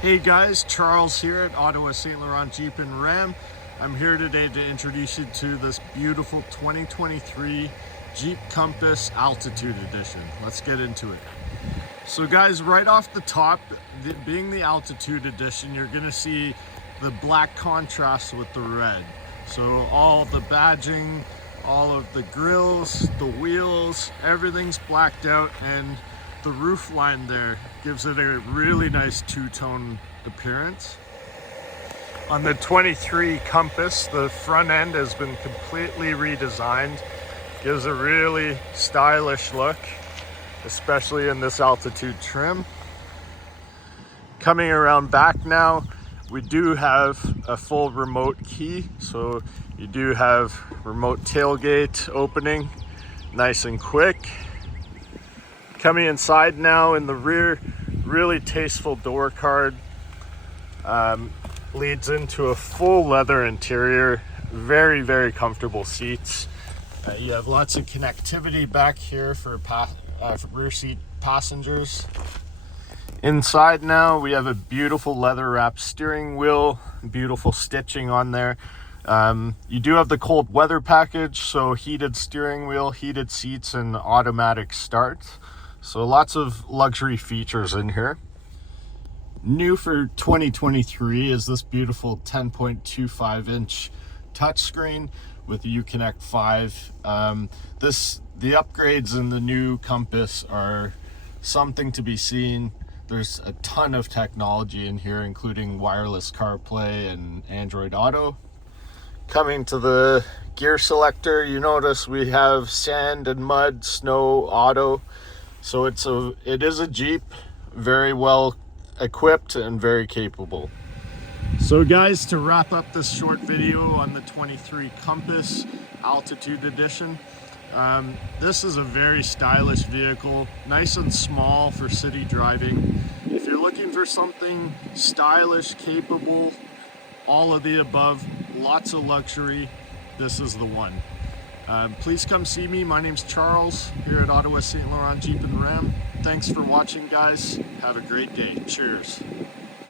Hey guys, Charles here at Ottawa St-Laurent Jeep and Ram. I'm here today to introduce you to this beautiful 2023 Jeep Compass Altitude Edition. Let's get into it. So guys, right off the top, being the Altitude Edition, you're gonna see the black contrast with the red. So all the badging, all of the grills, the wheels, everything's blacked out, and the roof line there gives it a really nice two-tone appearance. On the 23 Compass, the front end has been completely redesigned. Gives a really stylish look, especially in this altitude trim. Coming around back now, we do have a full remote key, so you do have remote tailgate opening, nice and quick. Coming inside now in the rear, really tasteful door card. Leads into a full leather interior, very comfortable seats. You have lots of connectivity back here for rear seat passengers. Inside now we have a beautiful leather wrapped steering wheel, beautiful stitching on there. You do have the cold weather package, so heated steering wheel, heated seats, and automatic start. So lots of luxury features in here. New for 2023 is this beautiful 10.25-inch touchscreen with the Uconnect 5. The upgrades in the new Compass are something to be seen. There's a ton of technology in here, including wireless CarPlay and Android Auto. Coming to the gear selector, you notice we have sand and mud, snow, auto. So it is a Jeep, very well equipped and very capable. So guys, to wrap up this short video on the 23 Compass Altitude Edition, this is a very stylish vehicle, nice and small for city driving. If you're looking for something stylish, capable, all of the above, lots of luxury, this is the one. Please come see me. My name's Charles here at Ottawa St-Laurent Jeep and Ram. Thanks for watching, guys. Have a great day. Cheers.